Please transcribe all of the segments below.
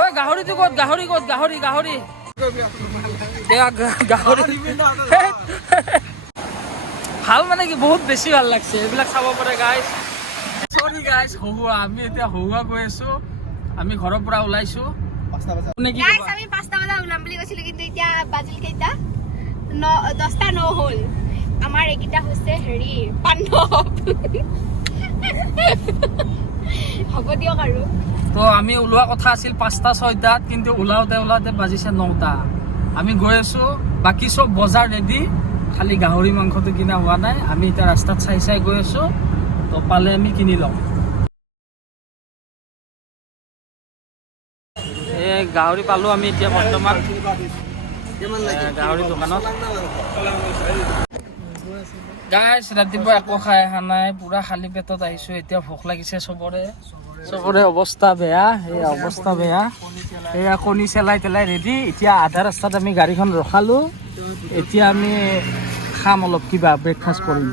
ঐ গাহৰিটো ক'ত গাহৰি ক'ত গাহৰি গাহৰি গাহৰি ভাল মানে কি বহুত বেছি ভাল লাগছে এইবিলাক চাব পাৰে গাইজ সৰি গাইজ হহুৱা আমি এতিয়া হহুৱা গৈ আছো আমি ঘৰৰ পৰা ওলাইছো গাইস আমি 5টা বজা ওলাম বুলি কৈছিলো কিন্তু এতিয়া বাজিল কেইটা 10টা 9 হল আমাৰ একিটা হৈছে হেৰি পাণ্ডৱ হ'ব দিয়ক আৰু তো আমি ওলোৱা কথা আছিল 5টা 6টাত কিন্তু ওলাওতে ওলাওতে বাজিছে 9টা আমি গৈ আছো বাকি সব বজাৰ ৰেডি খালি গাহৰি মাংসটো কিনা হোৱা নাই আমি এতিয়া ৰাস্তাত চাই চাই গৈ আছো তো পালে আমি কিনি লম এই গাহৰি পালো আমি এতিয়া বৰ্তমান গাহৰি দোকানত গাইছ ৰাতিপুৱা একো খাই অহা নাই পুৰা খালী পেটত আহিছো এতিয়া ভোক লাগিছে চবৰে অৱস্থা বেয়া এই অৱস্থা বেয়া এয়া কণী চেলাই তেলাই ৰেডি এতিয়া আধা ৰাস্তাত আমি গাড়ীখন ৰখালো এতিয়া আমি খাম অলপ কিবা ব্ৰেকফাষ্ট কৰিম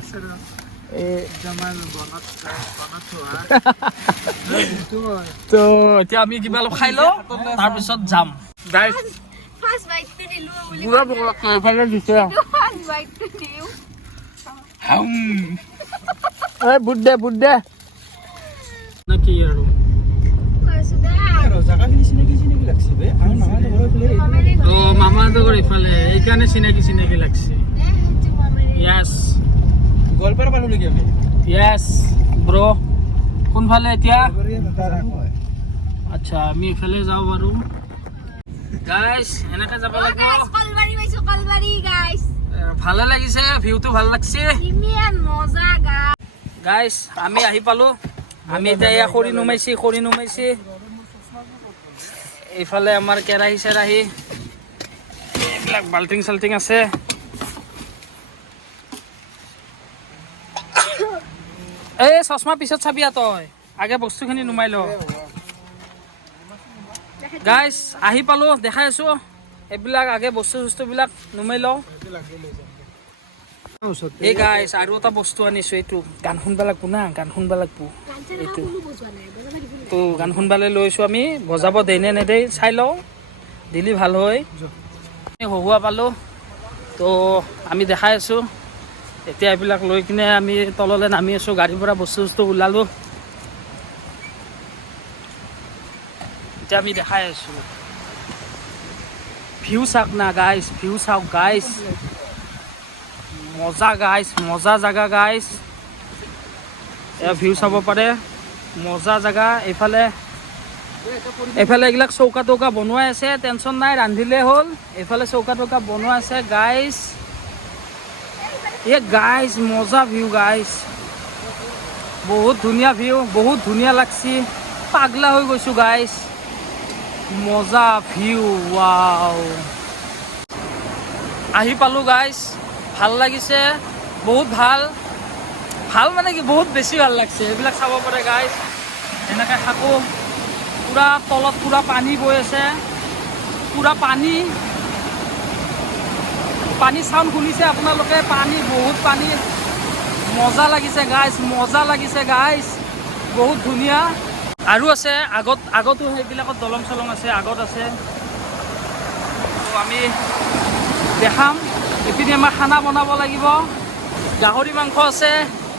তো এতিয়া আমি কিবা অলপ খাই লওঁ তাৰপিছত যাম গাইছ ফাৰ্ষ্ট বাইটটো দিলো বুলি পুৰা ভোক লাগছে এইফালে দিছে ফাৰ্ষ্ট বাইটটো দিও এই বুদ্ধে কি আৰু তো মামাহঁতৰ ঘৰ ইফালে এইকাৰণে চিনাকি লাগছে য়েছ গোৱালপাৰা পালো নেকি আমি য়েছ ব্ৰ কোনফালে এতিয়া আচ্ছা আমি ইফালে যাওঁ বাৰু গাইছ এনেকে যাব লাগিব কলবাৰী পাইছো কলবাৰী গাইস ভালে লাগিছে ভিউটো ভাল লাগছে ইমান মজা গাইছ আমি আহি পালো আমি এতিয়া এয়া খৰি নুমাইছি এইফালে আমাৰ কেৰাহী চেৰাহী এইবিলাক বাল্টিং চাল্টিং আছে এই চশমা পিছত চাবি তই আগে বস্তুখিনি নুমাই ল গাইছ আহি পালো দেখাই আছো এইবিলাক আগে বস্তুবিলাক নুমাই লওঁ এই গাইছ আৰু এটা বস্তু আনিছো এইটো গান শুনবা লাগবো না এইটো তো গান শুনবালে লৈছো আমি বজাব দেই নে নেদেই চাই লওঁ দিলি ভাল হয় হহুৱা পালো তো আমি দেখাই আছো এতিয়া এইবিলাক লৈ কিনে আমি তললৈ নামি আছো গাড়ীৰ পৰা বস্তু ওলালো এতিয়া আমি দেখাই আছো ভিউ চাওক না গাইছ মজা জাগা গাইছ এয়া ভিউ চাব পাৰে মজা জাগা এইফালে এইবিলাক চৌকা তৌকা বনোৱাই আছে টেনশ্যন নাই ৰান্ধিলে হ'ল এইফালে চৌকা তৌকা বনোৱা আছে গাইছ গাইছ মজা ভিউ গাইছ বহুত ধুনীয়া ভিউ বহুত ধুনীয়া লাগছি পাগলা হৈ গৈছো গাইছ মজা ভিউ ৱাও আহি পালো গাইছ ভাল লাগিছে বহুত ভাল মানে কি বহুত বেছি ভাল লাগছে এইবিলাক চাব পাৰে গাইছ এনেকৈ থাকোঁ পুৰা তলত পুৰা পানী বৈ আছে পুৰা পানী চাউণ্ড শুনিছে আপোনালোকে পানী বহুত পানী মজা লাগিছে গাইছ বহুত ধুনীয়া আৰু আছে আগতো সেইবিলাকত দলং চলং আছে আগত আছে তো আমি দেখাম এইপিনে আমাৰ খানা বনাব লাগিব গাহৰি মাংস আছে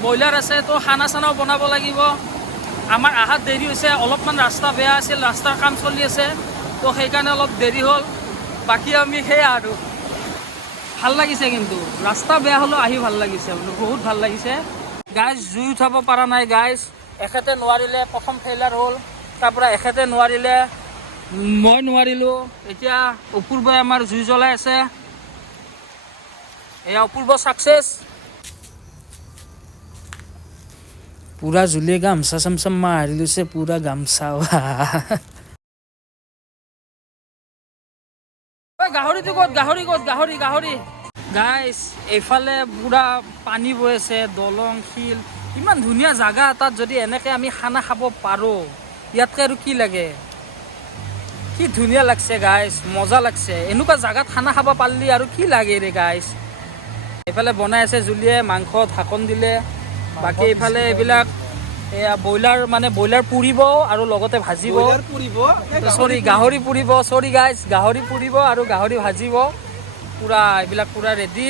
ব্ৰইলাৰ আছে তো খানা চানাও বনাব লাগিব আমাৰ আহাত দেৰি হৈছে অলপমান ৰাস্তা বেয়া আছিল ৰাস্তাৰ কাম চলি আছে তো সেইকাৰণে অলপ দেৰি হ'ল বাকী আমি সেয়া আৰু ভাল লাগিছে কিন্তু ৰাস্তা বেয়া হ'লেও আহি ভাল লাগিছে বহুত ভাল লাগিছে গাইছ জুই উঠাব পৰা নাই গাইছ এখেতে নোৱাৰিলে প্ৰথম ফেইলাৰ হ'ল তাৰপৰা এখেতে নোৱাৰিলে মই নোৱাৰিলোঁ এতিয়া অপূৰ্বই আমাৰ জুই জ্বলাই আছে এয়া অপূৰ্ব ছাকচেছ পুৰা জুলিয়ে গামছা চামচা মাৰি লৈছে পুৰা গামছা গাহৰিটো ক'ত গাহৰি গাইছ এইফালে পুৰা পানী বৈ আছে দলং শিল ইমান ধুনীয়া জাগা এটাত যদি এনেকৈ আমি খানা খাব পাৰোঁ ইয়াতকৈ আৰু কি লাগে কি ধুনীয়া লাগছে গাইছ মজা লাগছে এনেকুৱা জাগাত খানা খাব পাৰিলি আৰু কি লাগে ৰে গাইছ এইফালে বনাই আছে জুলিয়ে মাংস ঢাকন দিলে বাকী এইফালে এইবিলাক এয়া ব্ৰইলাৰ মানে ব্ৰইলাৰ পুৰিব আৰু লগতে ভাজিব ব্ৰইলাৰ পুৰিব চৰি গাহৰি পুৰিব চৰি গাইজ গাহৰি পুৰিব আৰু গাহৰি ভাজিব পূৰা এইবিলাক পূৰা ৰেডি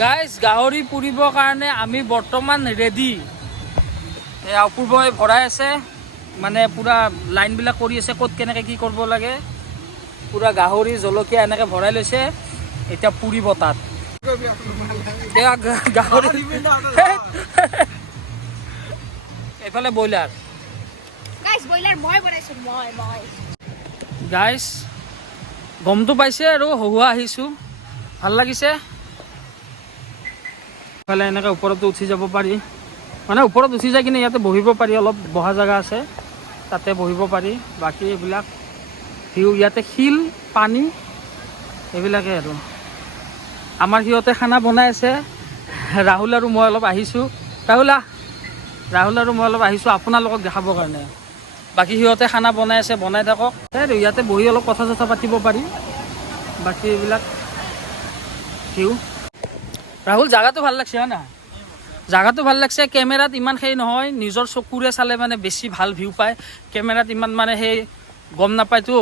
গাইজ গাহৰি পুৰিবৰ কাৰণে আমি বৰ্তমান ৰেডি এয়া অপূৰ্বই ভৰাই আছে মানে পূৰা লাইনবিলাক কৰি আছে ক'ত কেনেকৈ কি কৰিব লাগে পূৰা গাহৰি জলকীয়া এনেকৈ ভৰাই লৈছে এতিয়া পুৰিব তাত এয়া গাহৰি এইফালে ব্ৰইলাৰ গাইছ ব্ৰইলাৰ মই বনাইছো মই গাইজ গমটো পাইছে আৰু হহুৱা আহিছোঁ ভাল লাগিছে এইফালে এনেকৈ ওপৰতো উঠি যাব পাৰি মানে ওপৰত উঠি যাই কিনে ইয়াতে বহিব পাৰি অলপ বহা জেগা আছে তাতে বহিব পাৰি বাকী এইবিলাক ভিউ ইয়াতে শিল পানী এইবিলাকে আৰু আমাৰ সিহঁতে খানা বনাই আছে ৰাহুল আৰু মই অলপ আহিছোঁ ৰাহুল আৰু মই অলপ আহিছোঁ আপোনালোকক দেখাবৰ কাৰণে বাকী সিহঁতে খানা বনাই আছে বনাই থাকক আৰু ইয়াতে বহি অলপ কথা চথা পাতিব পাৰি বাকী এইবিলাক ভিউ ৰাহুল জাগাটো ভাল লাগছে হয় না জাগাটো ভাল লাগছে কেমেৰাত ইমান সেই নহয় নিজৰ চকুৰে চালে মানে বেছি ভাল ভিউ পায় কেমেৰাত ইমান মানে সেই গম নাপায়তো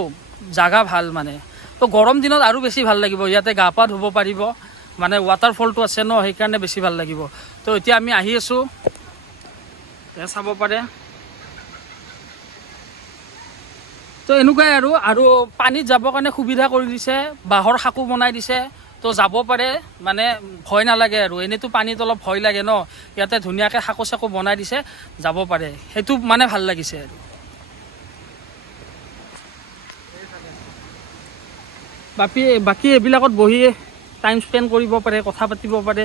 জাগা ভাল মানে তো গৰম দিনত আৰু বেছি ভাল লাগিব ইয়াতে গা পা ধুব পাৰিব মানে ৱাটাৰফলটো আছে ন সেইকাৰণে বেছি ভাল লাগিব তো এতিয়া আমি আহি আছোঁ চাব পাৰে তো এনেকুৱাই আৰু পানীত যাবৰ কাৰণে সুবিধা কৰি দিছে বাঁহৰ সাঁকো বনাই দিছে তো যাব পাৰে মানে ভয় নালাগে আৰু এনেইতো পানীত অলপ ভয় লাগে ন ইয়াতে ধুনীয়াকৈ সাঁকো চাকো বনাই দিছে যাব পাৰে সেইটো মানে ভাল লাগিছে আৰু বাকী এইবিলাকত বহি টাইম স্পেণ্ড কৰিব পাৰে কথা পাতিব পাৰে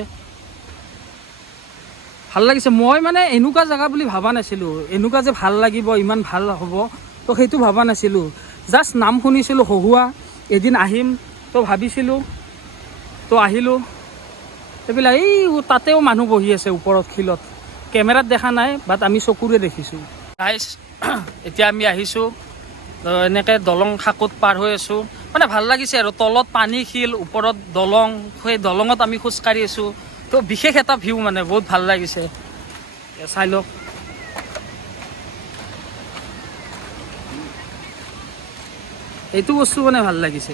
ভাল লাগিছে মই মানে এনেকুৱা জেগা বুলি ভবা নাছিলোঁ এনেকুৱা যে ভাল লাগিব ইমান ভাল হ'ব তো সেইটো ভবা নাছিলোঁ জাষ্ট নাম শুনিছিলোঁ হহুৱা এদিন আহিম তো ভাবিছিলোঁ তো আহিলোঁ এইবিলাক এই তাতেও মানুহ বহি আছে ওপৰত শিলত কেমেৰাত দেখা নাই বাট আমি চকুৰে দেখিছোঁ গাইজ এতিয়া আমি আহিছোঁ এনেকৈ দলং শাকত পাৰ হৈ আছোঁ মানে ভাল লাগিছে আৰু তলত পানী শিল ওপৰত দলং সেই দলঙত আমি খোজকাঢ়ি আছোঁ তো বিশেষ এটা ভিউ মানে বহুত ভাল লাগিছে চাই লওক এইটো বস্তু মানে ভাল লাগিছে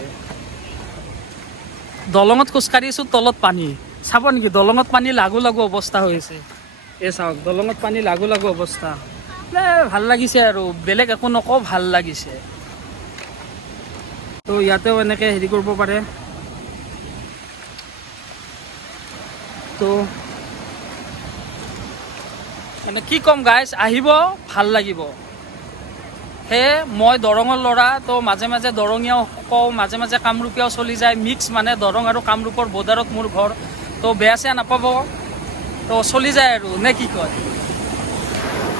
দলঙত খোজকাঢ়ি আছোঁ তলত পানী চাব নেকি দলঙত পানী লাগু অৱস্থা হৈ আছে এই চাওক দলঙত পানী লাগু অৱস্থা ভাল লাগিছে আৰু বেলেগ একো নকওঁ ভাল লাগিছে তো ইয়াতেও এনেকৈ হেৰি কৰিব পাৰে তো মানে কি ক'ম গাইজ আহিব ভাল লাগিব সেয়ে মই দৰঙৰ ল'ৰা তো মাজে মাজে দৰঙীয়াও কওঁ মাজে মাজে কামৰূপীয়াও চলি যায় মিক্স মানে দৰং আৰু কামৰূপৰ বৰ্ডাৰত মোৰ ঘৰ তো বেয়া চেয়া নাপাব তো চলি যায় আৰু নে কি কয়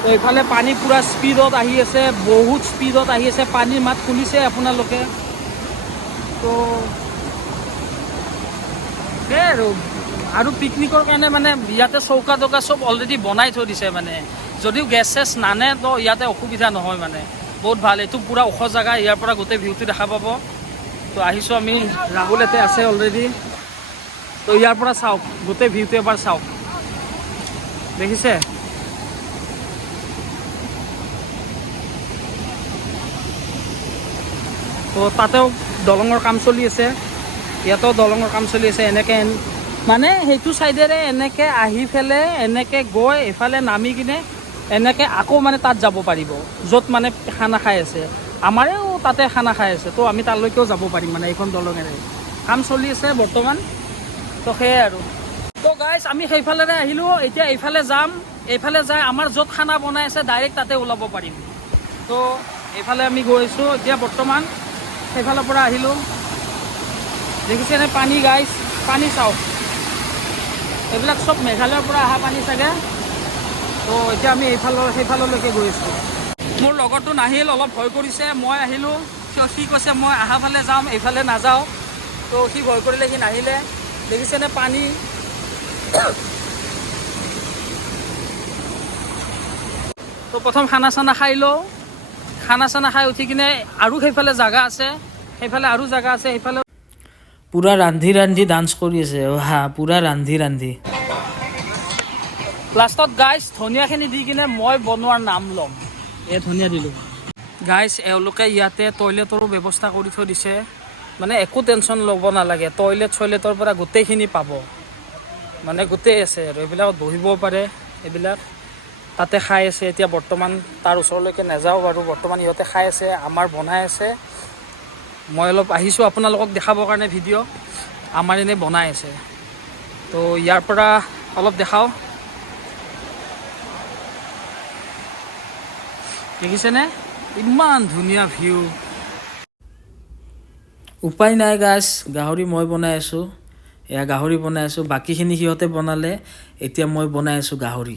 তো এইফালে পানী পূৰা স্পীডত আহি আছে বহুত স্পীডত আহি আছে পানীৰ মাত শুনিছে আপোনালোকে তো সেয়াই আৰু পিকনিকৰ কাৰণে মানে ইয়াতে চৌকা তৌকা চব অলৰেডি বনাই থৈ দিছে মানে যদিও গেছ চেছ নানে তো ইয়াতে অসুবিধা নহয় মানে বহুত ভাল এইটো পূৰা ওখ জেগা ইয়াৰ পৰা গোটেই ভিউটো দেখা পাব তো আহিছোঁ আমি ৰাহুল ইয়াতে আছে অলৰেডি তো ইয়াৰ পৰা চাওক গোটেই ভিউটো এবাৰ চাওক দেখিছে তো তাতেও দলঙৰ কাম চলি আছে ইয়াতেও দলঙৰ কাম চলি আছে এনেকৈ মানে সেইটো চাইডেৰে এনেকৈ আহি পেলাই এনেকৈ গৈ এফালে নামি কিনে এনেকৈ আকৌ মানে তাত যাব পাৰিব য'ত মানে খানা খাই আছে আমাৰেও তাতে খানা খাই আছে তো আমি তালৈকেও যাব পাৰিম মানে এইখন দলঙেৰে কাম চলি আছে বৰ্তমান তো সেয়াই আৰু তো গাইজ আমি সেইফালেৰে আহিলোঁ এতিয়া এইফালে যাম এইফালে যাই আমাৰ য'ত খানা বনাই আছে ডাইৰেক্ট তাতে ওলাব পাৰিম তো এইফালে আমি গৈছোঁ এতিয়া বৰ্তমান সেইফালৰ পৰা আহিলোঁ দেখিছেনে পানী গাইজ পানী চাওক এইবিলাক চব মেঘালয়ৰ পৰা অহা পানী চাগে তো এতিয়া আমি সেইফাললৈকে গৈ আছোঁ মোৰ লগৰটো নাহিল অলপ ভয় কৰিছে মই আহিলোঁ সি কৈছে মই অহা ফালে যাম এইফালে নাযাওঁ তো সি ভয় কৰিলে সি নাহিলে দেখিছেনে পানী তো প্ৰথম খানা চানা খাই লওঁ খানা চানা খাই উঠি কিনে আৰু সেইফালে জাগা আছে সেইফালে আৰু জাগা আছে সেইফালে পূৰা ৰান্ধি ডান্স কৰি আছে হা পূৰা ৰান্ধি লাষ্টত গাইজ ধনিয়াখিনি দি কিনে মই বনোৱাৰ নাম ল'ম। ধনিয়া দিলোঁ। গাইজ এওঁলোকে ইয়াতে টয়লেটৰো ব্যৱস্থা কৰি থৈ দিছে, মানে একো টেনশ্যন ল'ব নালাগে, টয়লেটৰ পৰা গোটেইখিনি পাব, মানে গোটেই আছে আৰু এইবিলাকত বহিব পাৰে। এইবিলাক তাতে খাই আছে এতিয়া বৰ্তমান, তাৰ ওচৰলৈকে নাযাওঁ বাৰু, বৰ্তমান ইহঁতে খাই আছে, আমাৰ বনাই আছে। মই অলপ আহিছোঁ আপোনালোকক দেখাবৰ কাৰণে ভিডিঅ', আমাৰ এনেই বনাই আছে। তো ইয়াৰ পৰা অলপ দেখাওঁ, দেখিছেনে ইমান ধুনীয়া ভিউ। উপায় নাই গাইজ, গাহৰি মই বনাই আছোঁ, এয়া গাহৰি বনাই আছোঁ, বাকীখিনি সিহঁতে বনালে, এতিয়া মই বনাই আছোঁ গাহৰি।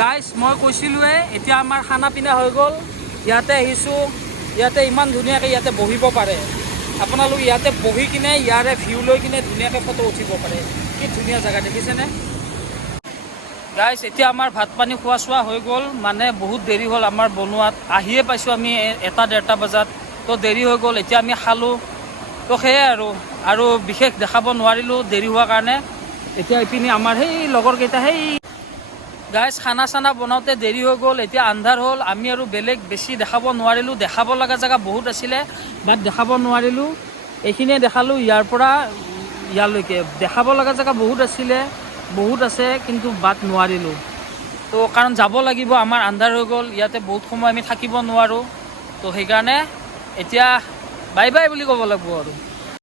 গাইজ মই কৈছিলোঁৱে এতিয়া আমাৰ খানা পিনা হৈ গ'ল, ইয়াতে আহিছোঁ, ইয়াতে ইমান ধুনীয়াকৈ ইয়াতে বহিব পাৰে, আপোনালোক ইয়াতে বহি কিনে ইয়াৰে ভিউ লৈ কিনে ধুনীয়াকৈ ফটো উঠিব পাৰে। কি ধুনীয়া জেগা দেখিছেনে গাইজ। এতিয়া আমাৰ ভাত পানী খোৱা চোৱা হৈ গ'ল, মানে বহুত দেৰি হ'ল আমাৰ বনোৱাত, আহিয়ে পাইছোঁ আমি 1-1:30 বজাত, তো দেৰি হৈ গ'ল, এতিয়া আমি খালোঁ। তো সেয়াই আৰু বিশেষ দেখাব নোৱাৰিলোঁ দেৰি হোৱাৰ কাৰণে। এতিয়া এইপিনে আমাৰ সেই লগৰকেইটা সেই গাইজ খানা চানা বনাওঁতে দেৰি হৈ গ'ল, এতিয়া আন্ধাৰ হ'ল, আমি আৰু বেলেগ বেছি দেখাব নোৱাৰিলোঁ, দেখাব লগা জেগা বহুত আছিলে বাট দেখাব নোৱাৰিলোঁ, এইখিনিয়ে দেখালোঁ। ইয়াৰ পৰা ইয়ালৈকে দেখাব লগা জেগা বহুত আছিলে, বহুত আছে, কিন্তু বাট নোৱাৰিলোঁ। তো কাৰণ যাব লাগিব, আমাৰ আন্ধাৰ হৈ গ'ল, ইয়াতে বহুত সময় আমি থাকিব নোৱাৰোঁ। তো সেইকাৰণে এতিয়া বাই বাই বুলি ক'ব লাগিব আৰু।